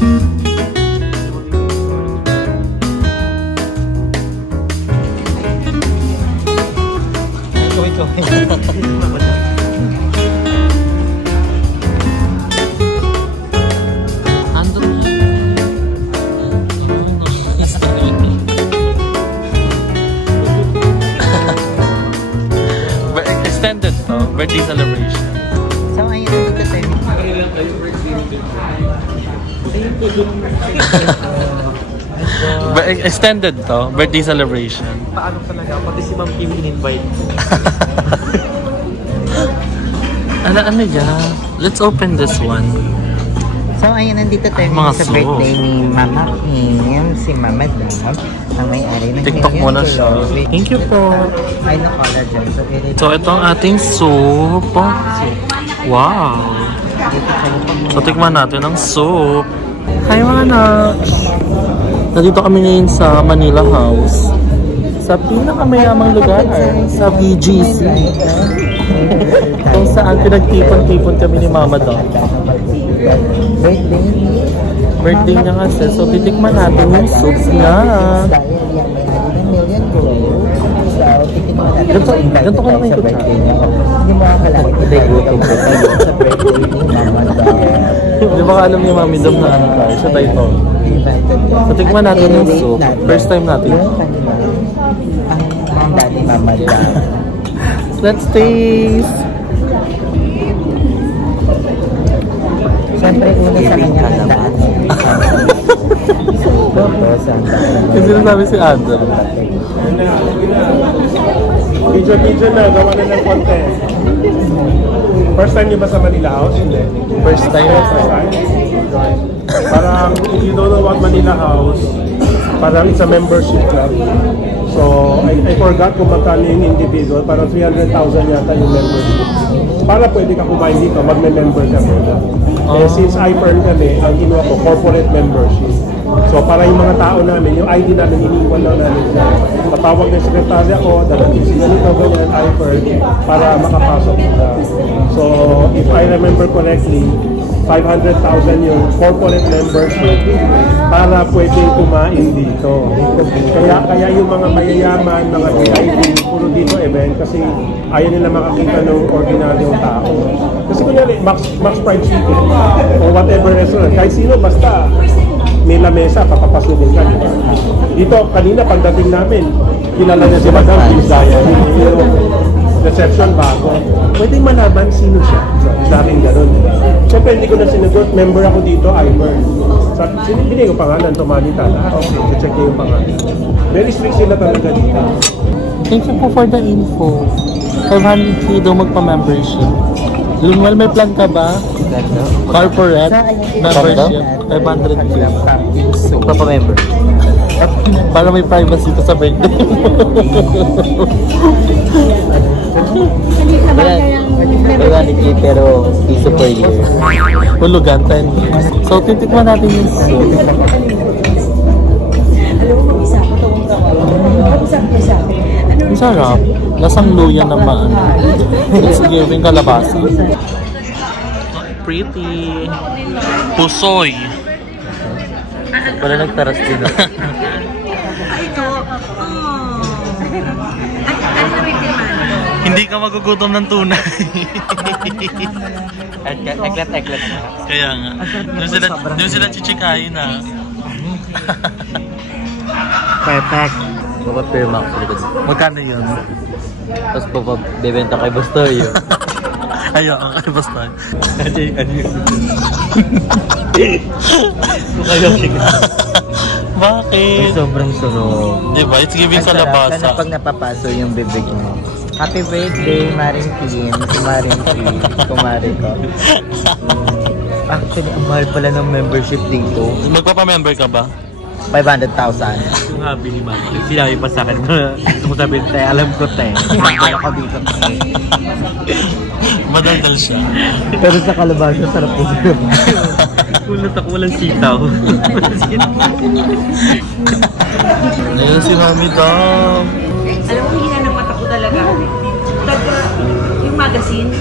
Extended to, birthday celebration. So ayun, dito tayo. Extended to, birthday celebration. Paano talaga? Pati si Ma'am Kim in-invite ko. Ano yan? Let's open this one. So ayun, nandito tayo Mga sa soup. birthday ni Mama Kim, si Mama Dab, ang may-ari ng TikTok mo na siya. Thank you po. Ay, na-collagen. So ito ang ating soup. Wow. So tikman natin ang soup. Hi mga anak. Nandito kami ngayon sa Manila House. Sa pinakamayamang lugar sa VGC. Kung saan pinagtipon-tipon kami ni Mama Dog. Birthday niya kasi. So titikman natin yung soup niya. Ganito ka naman yung kutsara. Hindi mo akalain. Hindi gutom ko tayo sa birthday ni Mama Dab. Di ba ka alam ni Mami Dab na ano tayo? Siya tayo ito. So tikman natin yung soup. First time natin. Ang daddy Mama Dab. Let's taste! Siyempre, una sa kanya ang daan. Kasi sinasabi si Adam. Video na, gawa na ng content. First time niyo ba sa Manila House? Hindi. First time. Parang, if you don't know what Manila House, parang it's a membership club. So, I forgot kung magkano yung individual. Parang 300,000 yata yung membership. Para pwede ka kumain dito, magme-member ka muna. Eh, since iPern kami, ang ginawa ko, corporate membership. So, para yung mga tao namin, yung ID namin, iniwan lang namin na matawag ng sekretarya ko, dalating si ganito, ganyan, iPern, para makapasok sila. So, if I remember correctly, 500,000 yung corporate membership para pwede kumain dito. Kaya yung mga mayayaman, mga VIP, puro dito event kasi ayaw nila makakita ng ordinaryong tao. Kasi kunyari, Max Fried Chicken or whatever restaurant, kahit sino basta may lamesa, papapasukin ka. Dito, kanina pagdating namin, kilala niya si Madam Bisaya, yung reception bago. Pwede malaman sino siya. Sa akin gano'n. Siyempre, hindi ko na sinagot. Member ako dito, Imer. Binigay ko pangalan, tumalitan. Okay, check niyo yung pangalan. Very strict sila talaga dito. Thank you po for the info. 500k daw magpa-membership. Lunwell, may plan ka ba? Corporate membership, 500k. Magpapamember. Para may privacy ko sa birthday. Wala ni pero piso per year. Hulugan, 10 years. So, titikman natin yung soup. Ang sarap. Lasang luya naman. It's giving kalabasa. Pretty. Pusoy. Wala nagtaras din. Hindi ka magugutom ng tunay. Eklat-eklat na. Kaya nga. Doon sila chichikayin na. Perfect. Papapirma ko sa likod. Magkano yun? Tapos papabibenta kay Bastoyo. Ayaw, kay basta. Bakit? Sobrang sunog. Diba? It's giving kalabasa. Sana pag napapaso yung bibig mo. Happy birthday, Maring Kim. Si Maring Kim. Kumari ko. Actually, ang mahal pala ng membership dito. Magpapamember ka ba? 500,000. Yung habi ni Mama, sinabi pa sa akin, gusto ko sabihin, te, alam ko, te. Magkala ko dito, te. Madaldal siya. Pero sa kalabasa, sarap po siya. Kulat ako, walang sitaw. Ayun si Mami Dam. Alam mo, hina ng mata ko talaga. Pagka yung magazine.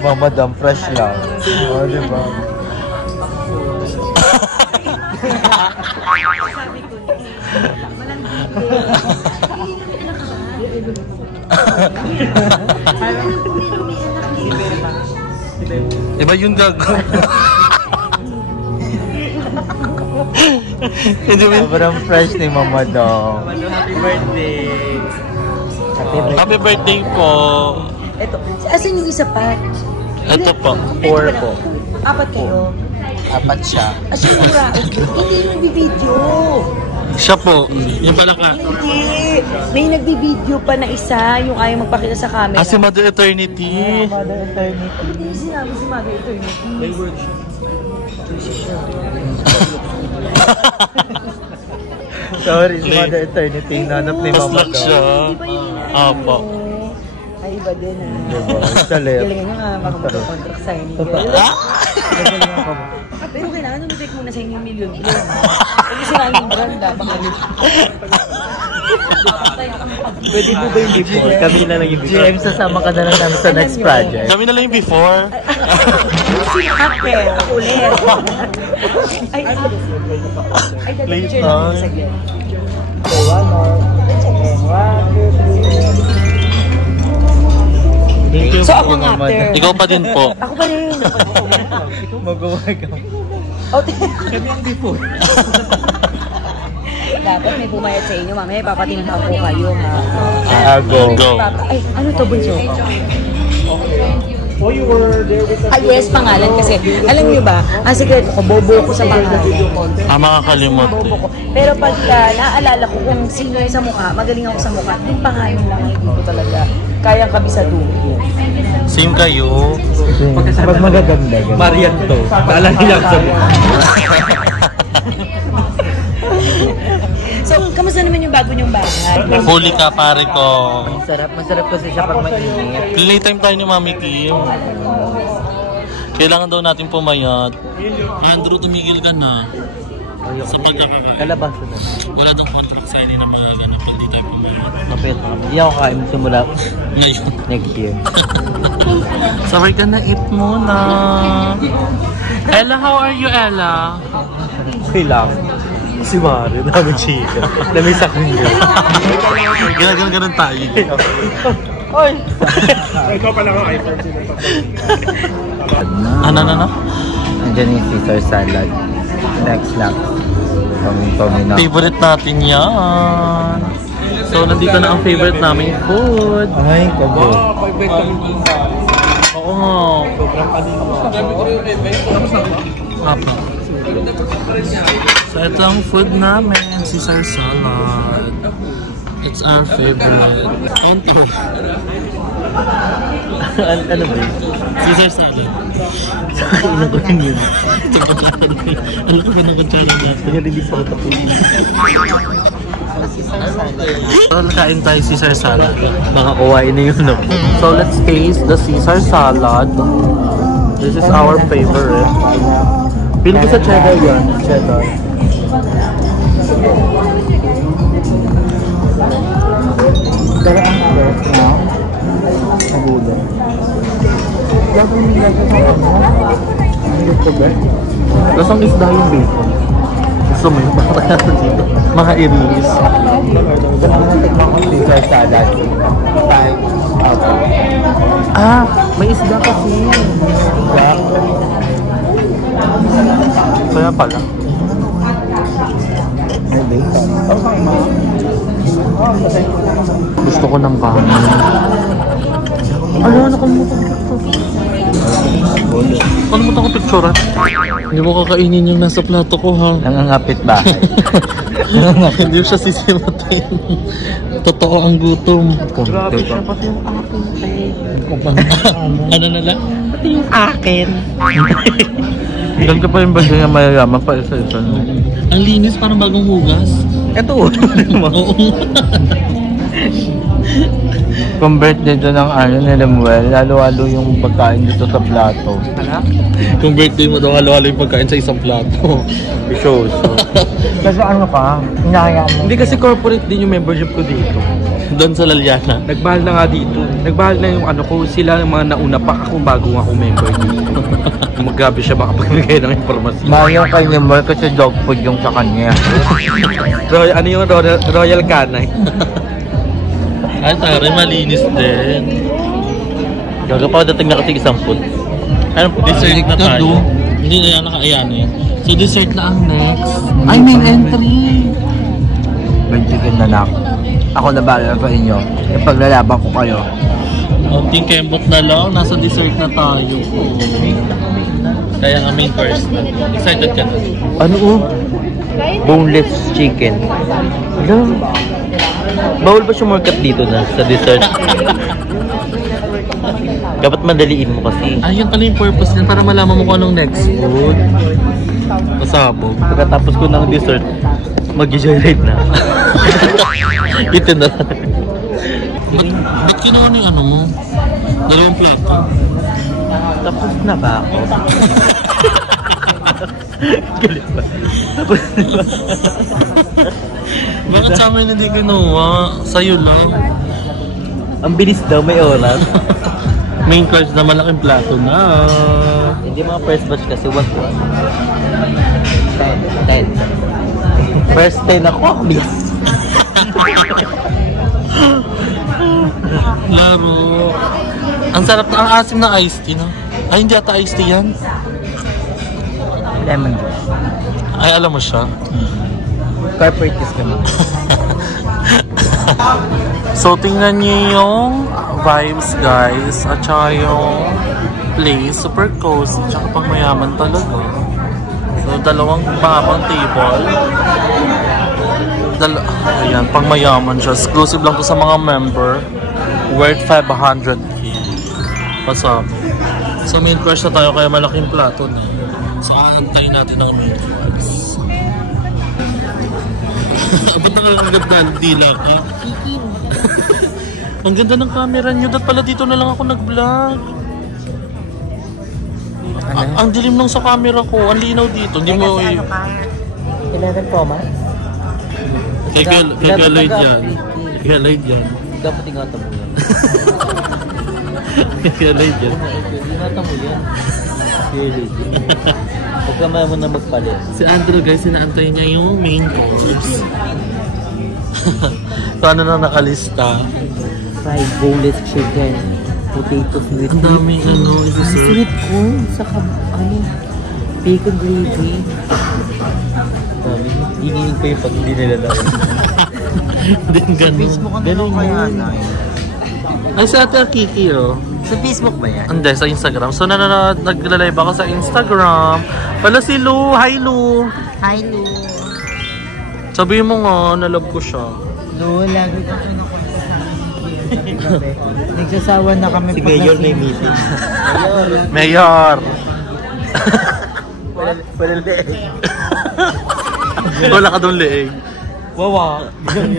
Madam, fresh lang. Oo, diba? Sabi ko, Iba yung gago. Sobrang fresh ni Mama Dong. Happy birthday! Happy birthday po. Ito, asan yung isa pa? Ito po. 4 po. 4 kayo. 4 siya. Asan yung Raul? Hindi yung nagbibideo. Siya po. Yung pala ka. Hindi. May nagbibideo pa na isa, yung ayaw magpakita sa camera. Si Mother Eternity. Mother Eternity. Hindi sinabi si Mother Eternity. May workshop. Sorry, si Mother Eternity. Nanap ni Mama Paslak siya. Dong. Apo. Ay, iba din ah. Diba? Salit. Galingan nyo nga, makapag-contract signing. Pero kailangan numipik muna sa inyo yung million. Kasi sila yung brand, baka Pwede mo ba yung before? Kami na lang yung before. GM, sasama ka na lang namin sa next project. Kami na lang yung before. Hacker, ulit. Ay, dadicture namin sa gyan. One more. One, two, three. So ako nga, after. Ikaw pa din po. Ako pa rin. Magawa ka. Kami ang before. Dapat may bumayad sa inyo, mamaya papatinhan ko kayo, ha? Go. Go. Ay, ano to, Bunso? Oh, you were there with us. Ay, yes, pangalan kasi. Alam niyo ba, ang sikreto ko, bobo ko sa pangalan. Makakalimot. Bobo ko. Pero pag naaalala ko kung sino yung sa mukha, magaling ako sa mukha, yung pangalan lang, hindi ko talaga kayang kabisaduhin. Same kayo. Pag magaganda. Marian to. Kala nila sa So, kamusta naman yung bago niyong bahay? Huli ka pare ko. Masarap kasi siya pag mainit. Playtime tayo ni Mami Kim. Kailangan daw natin pumayat. Andrew, tumigil ka na. Sa pagkakakain. Kalabasa na. Wala daw contract signing na mga ganap. Hindi tayo pumayat. Kapit na kami. Hindi ako kain simula Ngayon. next year. Sabay ka na eat muna. Ella, how are you, Ella? Okay lang. Si Mario, dami chika. Dami sa kanya. Ganun tayo. Oy! Ikaw pala ang iPhone. Ano? Nandiyan yung Caesar salad. Next lang. Tomino. Favorite natin yan. So, nandito na ang favorite naming food. Ay, kago. Oo nga. Apa. So, ito ang food namin. Caesar salad. It's our favorite. Contour. Ano ba yun? Caesar salad. Ano ko yun? Ano ka ba ng kutsara na? Pag-release ako tapos. So, kain tayo Caesar salad. Baka kuwain na yun. So, let's taste the Caesar salad. This is our favorite. Pili ko sa cheddar yan. Cheddar. Dara ang first now. Abuda. Gagawin nila sa mga ito ba? Lasang isda yung bacon. Gusto mo yung baka natin dito. Mga iris. Dara ang tikman ko Caesar salad. Five. Ah, may isda kasi. Kaya pala. May bacon. Okay, ma. Gusto ko ng kanin. Ano, nakalimutan ko. Nakalimutan ko picture. Hindi mo kakainin yung nasa plato ko, ha? Nangangapit ba? Hindi siya sisimutin. Totoo ang gutom. Grabe siya pati yung akin, Ano na lang? Pati yung akin. Doon ka pa yung bagay na mayayaman pa isa-isa. Ang linis, parang bagong hugas. Ito. Oo. Convert dito ng ano ni Lemuel, lalo-halo yung pagkain dito sa plato. Kung birthday mo daw, halo-halo yung pagkain sa isang plato. Shows. Kasi ano ka? Hinahayaan mo. Hindi kasi corporate din yung membership ko dito. Doon sa Laliana. Nagbahal na nga dito. Nagbahal na yung ano ko, sila yung mga nauna pa ako bago ako member dito. Magabi siya makapagbigay ng informasyon. Mahal yung kay Lemuel kasi dog food yung sa kanya. Ano yung Royal Canay? Ay, tari, malinis din. Gaga pa dating na kasi isang food. Ano, dessert na tayo. Hindi na yan nakaayan eh. So, dessert na ang next. Ay, main entry! May chicken na lang. Ako na bahala sa inyo. Yung paglalaban ko kayo. Konting kembot na lang, nasa dessert na tayo. Kaya nga main course na. Excited ka na? Ano boneless chicken. Alam. Bawal ba sumurkat dito na sa dessert? Dapat madaliin mo kasi. Ayun pala yung purpose din para malaman mo kung anong next food. Pasabog. Pagkatapos ko ng dessert, mag-joyride na. Ito na. Ba't kinuha na yung ano mo? Dalawang plato. Tapos na ba ako? Galit ba? Tapos na ba? Bakit sa amin hindi kinuha? Sa'yo lang. Ang bilis daw, may oras. Main course na malaking plato na. Hindi mga first batch kasi 1 to 10. First 10 ako, bilis. Laro. Ang sarap na, ang asim na iced tea, no? Ay, hindi ata iced tea yan. Lemon juice. Ay, alam mo siya. Corporate kami. So, tingnan niyo yung vibes, guys. At saka yung place. Super cozy. Tsaka pang mayaman talaga. So, dalawang mahabang table. Ayan, pang mayaman siya. Exclusive lang to sa mga member. Worth 500k. Pasok. So, main course na tayo kaya malaking plato na. So, aantayin natin ang main course. Ba't nakakaganda? Dila ka? Ang ganda ng camera nyo. Dapat pala dito na lang ako nag-vlog. Ang dilim lang sa camera ko. Ang linaw dito. Hindi mo... 11 Pro Max? Kaya Lloyd yan. Kaya Lloyd yan. Dapat ingatan mo yan. Kaya Lloyd yan. Ingatan mo yan. Kaya Lloyd yan. Huwag ka mo na magpalit. Si Andrew, guys, sinaantay niya yung main course. So, ano na nakalista? Fried boneless chicken. Potatoes with Ang daming ano, i-dessert. sweet corn. Saka ano, bacon gravy. Dami. Hingin ko yung pag hindi nila lang. Din ganun. Facebook ang ganun kaya na. Ay, si Ate Kiki, oh. Sa Facebook ba yan? Hindi, sa Instagram. So, nagla-live ako sa Instagram. Pala si Lu. Hi, Lu. Hi, Lu. Sabihin mo nga, nalove ko siya. Lu, lagi ka siya nagsasawa na kami si Mayor may meeting. Mayor! Wala leeg. Wala ka doon leeg. Wawa. Bilang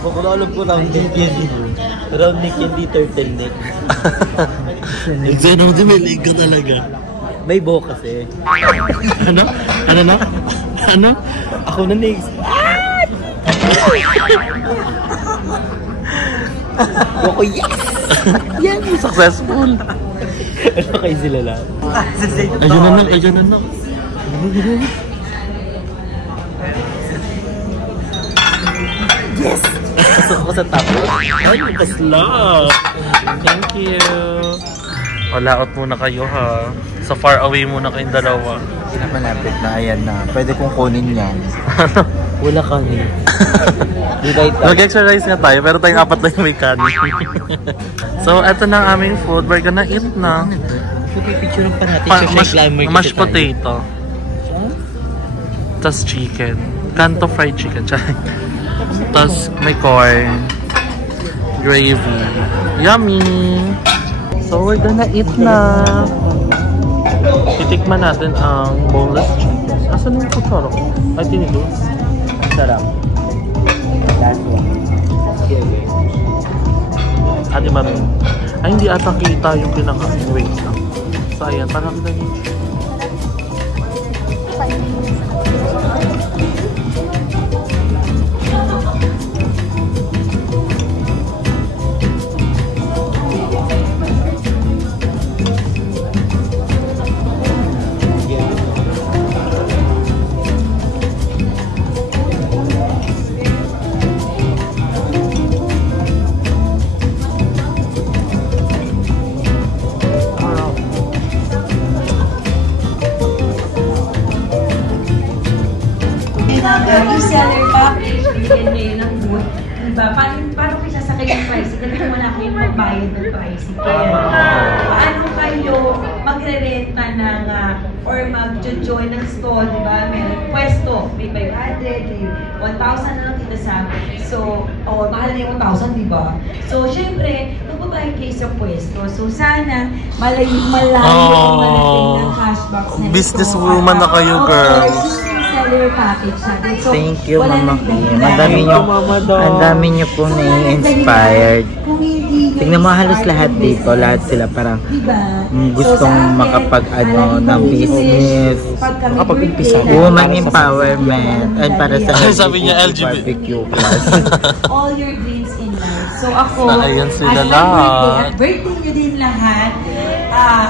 Baka alam ko round neck yan. Round neck yan, di turtleneck. Exeno, di may leeg ka talaga. May buhok kasi. Ano? Ano na? Ano? Ako na next. Boko, yes! Yan, successful. Ano kayo sila lang? Ayun na lang, ayun na lang. Yes! Pasok ko sa top. Ay, kasla. Thank you. Wala-out muna kayo, ha. Sa far away muna kayong dalawa. Malapit na, ayan na. Pwede kong kunin yan. Ano? Wala kami. Mag-exercise nga tayo, pero tayong apat na yung may kanin. So, eto na ang aming food. We're gonna eat na. Pipicturean pa natin. Mashed potato. Tas chicken. Kanto fried chicken. Tas may corn. Gravy. Yummy! So, we're gonna eat na. Titikman natin ang boneless chicken. Asan yung kutsara ko? Ay, tinigos. Sarap. Last one. Ate Marin. Ay, hindi ata kita yung kinakain. Wait lang. So, ayan. Parang kita niyo. Reseller package, bigyan niyo yun ng good. Diba? Paano kayo sasakay ng tricycle kung wala kayong magbayad ng tricycle? Paano kayo magre-renta ng or mag-join ng stall, diba? May pwesto, may 500, may 1,000 na lang kinasama. So, mahal na yung 1,000, diba? So, syempre, magbabayad kayo sa pwesto. So, sana malayo ng cashback na ito. Businesswoman na kayo, girls. Package natin. So, thank you, Mama Kim. Ang dami niyo po na-inspired. Tingnan mo halos lahat dito. Lahat sila parang gustong makapag-ano ng business. Makapag-umpisa. Woman empowerment. Ay, para sa sabi niya LGBT. barbecue class. All your dreams in life. So ako, ayan sila lahat. At birthday nyo din lahat.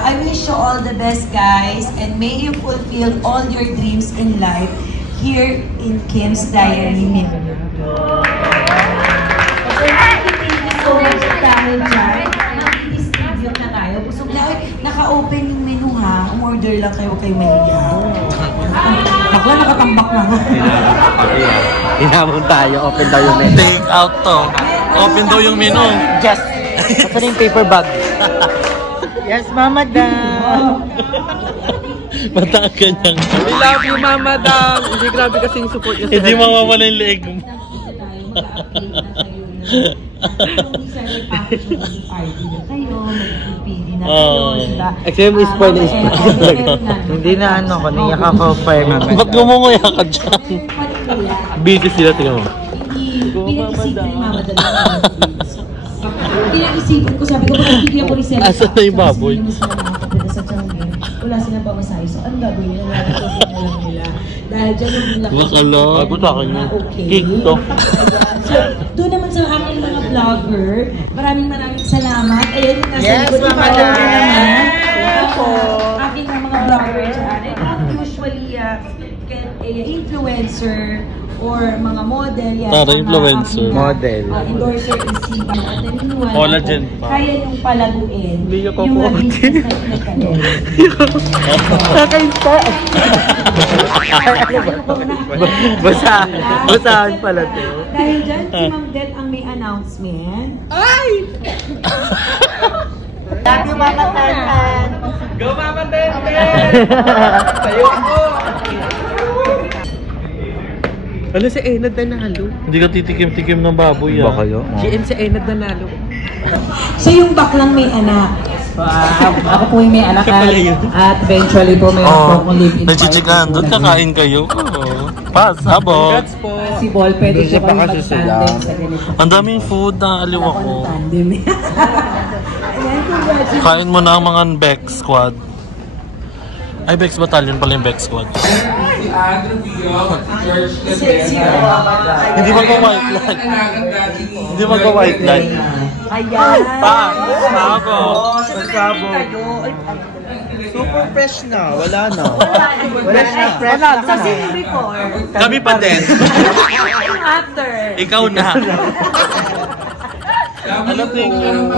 I wish you all the best, guys, and may you fulfill all your dreams in life here in Kim's Diary Menu. Okay, thank you so much dahil dyan. Mag-distribute na tayo. Busog na, naka-open yung menu ha. Umorder lang kayo kay Maria. Bakla, nakatambak na. Hinamon tayo. Open daw yung menu. Take out to. Open daw yung menu. Just. Ito na yung paper bag. Yes, Mama Dan. Mataas ka niyang. We love you, Mama Dan. Hindi grabe kasi yung support niya sa Hindi mawawala yung leeg mo. Actually, spoil is hindi na ano ko, niya ka-confirm. Ba't gumunguya ka dyan? Busy sila, tingnan mo. Pinag-isipan ni Mama Dan. Pinag-isipan ko, sabi ko, bigyan ko rin sila. Asan na yung baboy? Wala silang pamasahe. So, ano gagawin nila? Nagkakasya na lang nila. Dahil dyan yung lakas. Wakala. Bago sa akin yun. Cake to. So, doon naman sa aking mga vlogger, maraming salamat. Ayun, nasa likod ni Mama naman. Aking mga vlogger dyan. And usually, influencer or mga model yan. Tara, influencer. Model. Endorser is si At Collagen pa. kaya nyung palaguin Hindi niyo yung business na pinagkalit. Kaka-inspire. Basahan pala to. Dahil dyan, si Ma'am Det ang may announcement. Ay! Love you, Mama Tantan. Go, Mama Tente! Tayo ako! Ano si Enad na nalo? Hindi ka titikim-tikim ng baboy Ba kayo? GM si Enad na nalo. Siya yung baklang may anak. Ako po yung may anak at eventually po may po akong live-in nagchichikahan doon, kakain kayo. Pasabog. Congrats po! Si Paul, pwede Busy siya pa kami kasi sila. mag-tandem sa ganito. Ang daming food na aliw ako. Tandem. Ayan, congratulations. Kain mo na ang mga Bex Squad. Ay, Bex Battalion pala yung Bex Squad. Hindi magka-white line. Hindi magka-white line. Ayan. Pasabog. Super fresh na. Wala na. Wala na. Fresh na. So, sino before? Kami pa din. Yung after. Ikaw na. Ano tingin?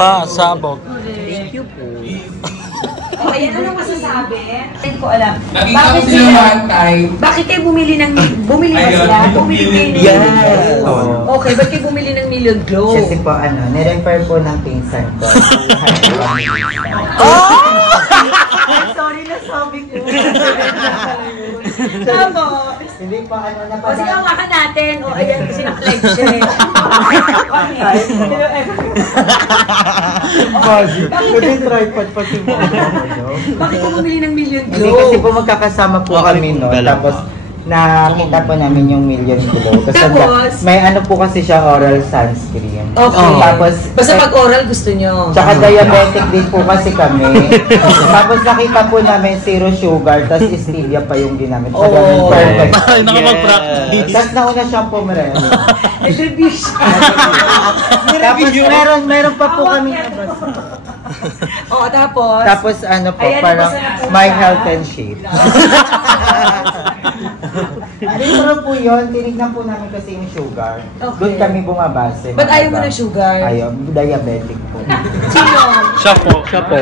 Pasabog. Thank you po. O, ayan, ano masasabi? Hindi ko alam. Bakit sila? Bakit kayo bumili ba sila? Bumili kayo ng Yes. Million Glow. Okay, ba't kayo bumili ng Million Glow? Kasi po nirefer po ng pinsan ko. Sorry na sabi ko. Tama. Hindi pa na O, sige, hawakan natin. O, ayan, kasi na-pledge siya eh. Bakit tripod pa si Bakit ko bumili ng Million Hindi Glow? kasi po magkakasama po kami no. Tapos nakita po namin yung Million Glow. Tapos? May ano po kasi siya oral sunscreen. Okay. Tapos, Basta pag oral gusto nyo. tsaka diabetic din po kasi kami. Tapos nakita po namin zero sugar, tapos stevia pa yung ginamit. So, ganun, perfect. Nakapag-practice. Tapos nauna siyang pumireno. Nag-review siya. Tapos meron pa po kami. Oo, tapos? Tapos ano po, Ayan, parang nabasa na po my siya. health and shape. Siguro po yun, tinignan po namin kasi yung sugar. Okay. Doon kami bumabase. Ba't ayaw mo ng sugar? Ayaw, diabetic po. Sino? Siya po. Siya po.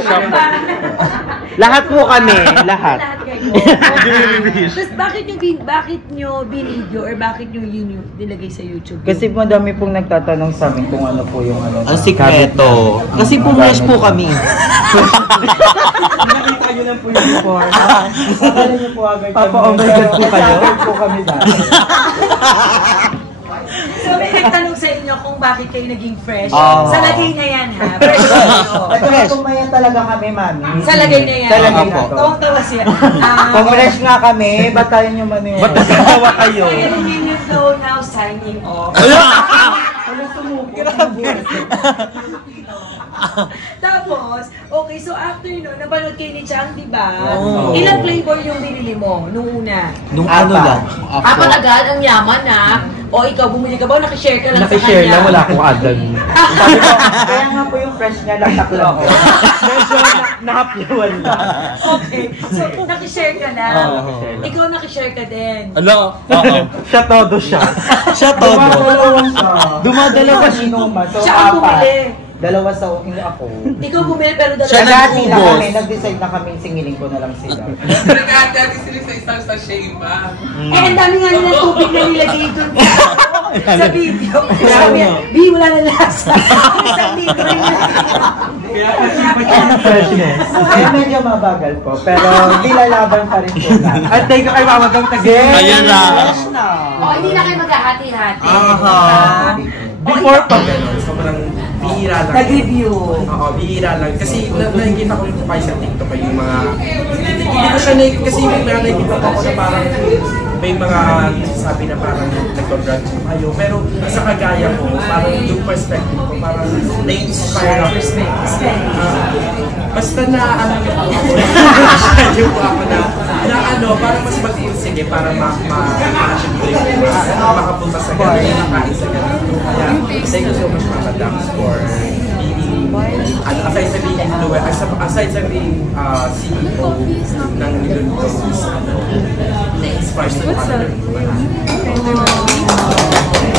Lahat po kami, lahat. Lahat kayo. Tapos bakit nyo binidyo or bakit nyo yun yung nilagay sa YouTube? Kasi madami pong nagtatanong sa amin kung ano po yung ano. Ang sikreto. Kasi pumesh po kami. Nakita nyo lang po yung before. Akala nyo po agad kami. Papa, oh my God po kayo? Agad po kami dati. So may nagtanong sa inyo kung bakit kayo naging fresh. Oh. Sa lagay na yan ha. Fresh kayo. At saka tumaya talaga kami, mami. Sa lagay na yan. Sa lagay na Opo. to. Tawang-tawa siya. Kung fresh nga kami, ba't tayo nyo maniwala? Ba't nagkatawa kayo? Kaya Million Glow now signing off. Tapos, okay, so after nun, napanood kayo ni Chang, di ba? Oo. Ilang flavor yung binili mo nung una? Nung ano lang. Apat agad, ang yaman na. O ikaw, bumili ka ba o nakishare ka lang sa kanya? Nakishare lang, wala akong adan. Sabi ko, kaya nga po yung fresh niya, latak-lang ko. Medyo nakapiwan lang. Okay, so nakishare ka lang. Oo. Ikaw nakishare ka din. Ala, oo. Siya todo siya. Siya todo. Dumadalawa siya. Dumadalawa siya. Inuman. So, Siya ang apat. bumili. Dalawa sa ako. Ikaw bumili pero dalawa. Siya Nagati na nag-ubos. kami, nag-decide na kami, singilin ko na lang sila. Nag-aatari sila sa isang sachet pa. Eh, ang dami nga nilang tubig na nilagay doon sa video. Sabi niya, B, wala na lasa. Isang litro yun. Freshness. Kaya medyo mabagal po, pero nilalaban pa rin po namin. At tayo kay mama daw tagay. Ayan na. Fresh na. O, hindi na kayo maghahati-hati. Before pa gano'n, sobrang bihira lang. Nag-review. Oo, bihira lang. Kasi nakikita ko rin po kayo sa TikTok ay yung mga... Hindi ko siya kasi may mga nakikita ko na parang may mga sabi na parang nag-brand po kayo. Pero sa kagaya ko, parang yung perspective ko, parang na-inspire ako. Basta na ano ko yung ako na ano, parang mas mag-iusige para makapunta sa gano'n, makain sa gano'n. Kaya, thank you so much, Mama Dax, for being, aside sa being CEO ng Million Glow, inspires na parang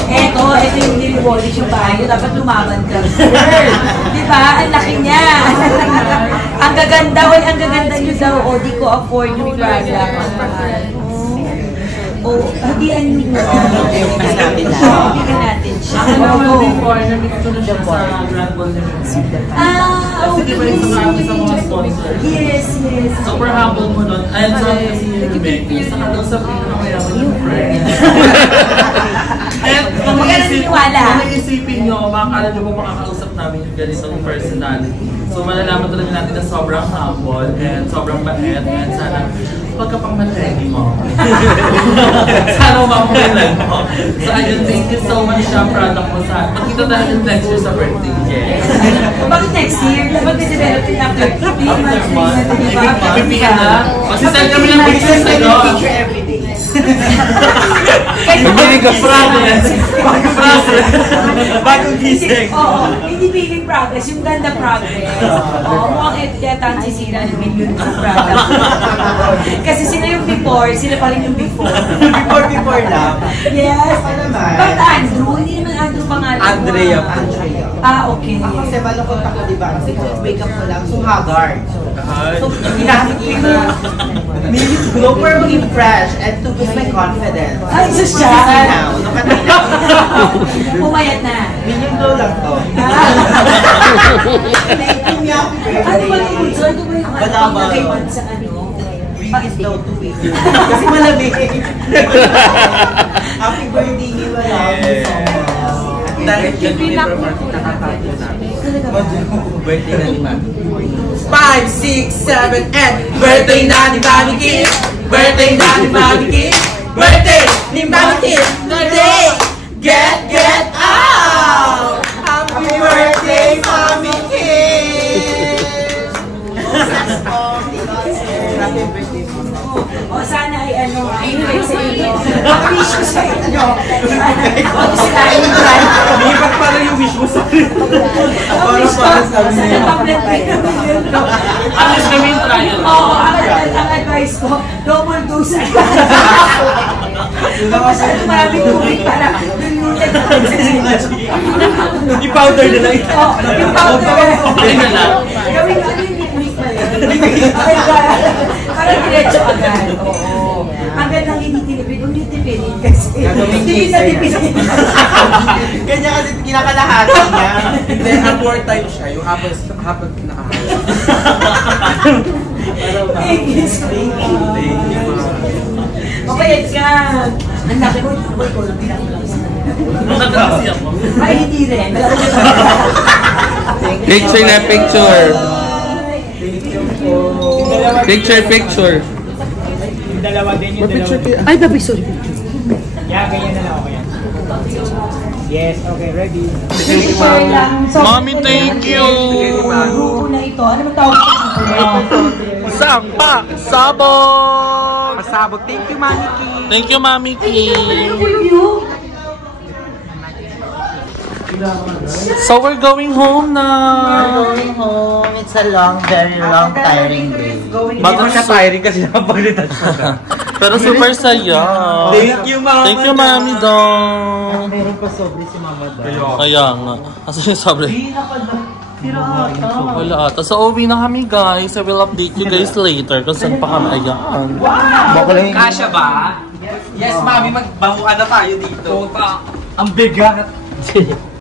Ito yung niliwalish yung bahay ko. Dapat lumaban ka. Diba? Ang laki niya. Ang gaganda. Ang gaganda nyo daw. O, di ko afford yung product. O, hadian nyo. Hadian natin siya. Before, nandito na siya sa Grand Golden Retriever. Okay. Sa mga sponsor. Yes. Super humble mo nun. Ayun sa si Rebecca. Sa kadausap ko na mayaman yung friend. And kung mag-isipin nyo, makakala nyo kung makakausap namin yung ganitong personality. So malalaman talaga natin na sobrang humble and sobrang bait and sana pagkapang matrendi mo. Sana mamulan mo. So ayun, thank you so much sa product mo sa magkita tayo next year sa birthday. Yes. Bakit next year? Dapat na-develop din after 3 months. Pipika na. Masisend kami ng business na no? Hindi ka progress. Bagong gising. Oo, hindi feeling progress, yung ganda progress. Oo, mukhang ito yata ang sisira ng Million Glow product. Kasi sila yung before, sila pa rin yung before. Before lang. Yes. But Andrew, hindi naman Andrew pangalan mo. Andrea. Okay. Kasi malungkot ako, di ba? Kasi wake up ko lang, so haggard. So, ginamit ko yung Million Glow para maging fresh and to boost my confidence. Ay, so siya. Now, look at me now. Pumayat na. Million Glow lang to. Ano ba yung good sir? Ito ba yung lagay mo sa ano? Is daw 2 weeks. Kasi malamig. Happy birthday, Hiwala. Dahil yung deliver party nakatayo namin. Birthday na ni Mami. 5, 6, 7, and birthday na ni Mami Kim! Birthday na ni Mami Kim! Birthday ni Mami Kim today! Get out! Happy birthday, Mami Kim! O sana ay sa inyo. Wish ko sa inyo. O sila ay try. Lipat pala yung wish mo sa akin. Para sa amin. At least kami yung trial. Oo, ang advice ko, double dose. Maraming tubig para diluted I-powder na lang ito. yung powder. Gawin ko yung liquid pa yun. Parang diretso agad. Oo. Ang gandang tinitipid, kung titipidin kasi. Hindi na tipidin. Kanya kasi kinakalahati niya. Hindi, upward type siya. Yung habang kinakahalap. Mapayag ka. Ang laki ko, ito lang pinakalang sa Nagkakasi ako. ay, hindi rin. Picture na picture. Picture. Ay, babi, sorry. Yeah, ganyan na lang ako yan. Yes, okay, ready. Picture lang. So, Mommy, thank you. grupo na ito. Ano ba tawag ito? Sampa! Sabog! Pasabog. Thank you, Mami Kim. Thank you, Mami Kim. So we're going home na. Going home. It's a long, very long, tiring day. Bago siya tiring kasi nakapag-retouch mo siya. Pero super saya. Thank you, Mama. Thank you, Mami Dong. Meron pa sobre si Mama daw. Kaya nga. Asa yung sabi? Wala ata. So uwi na kami guys. I will update you guys later kung saan pa kami. Ayan. Kasya ba? Yes, Mami, magbahuan na tayo dito. Ang bigat.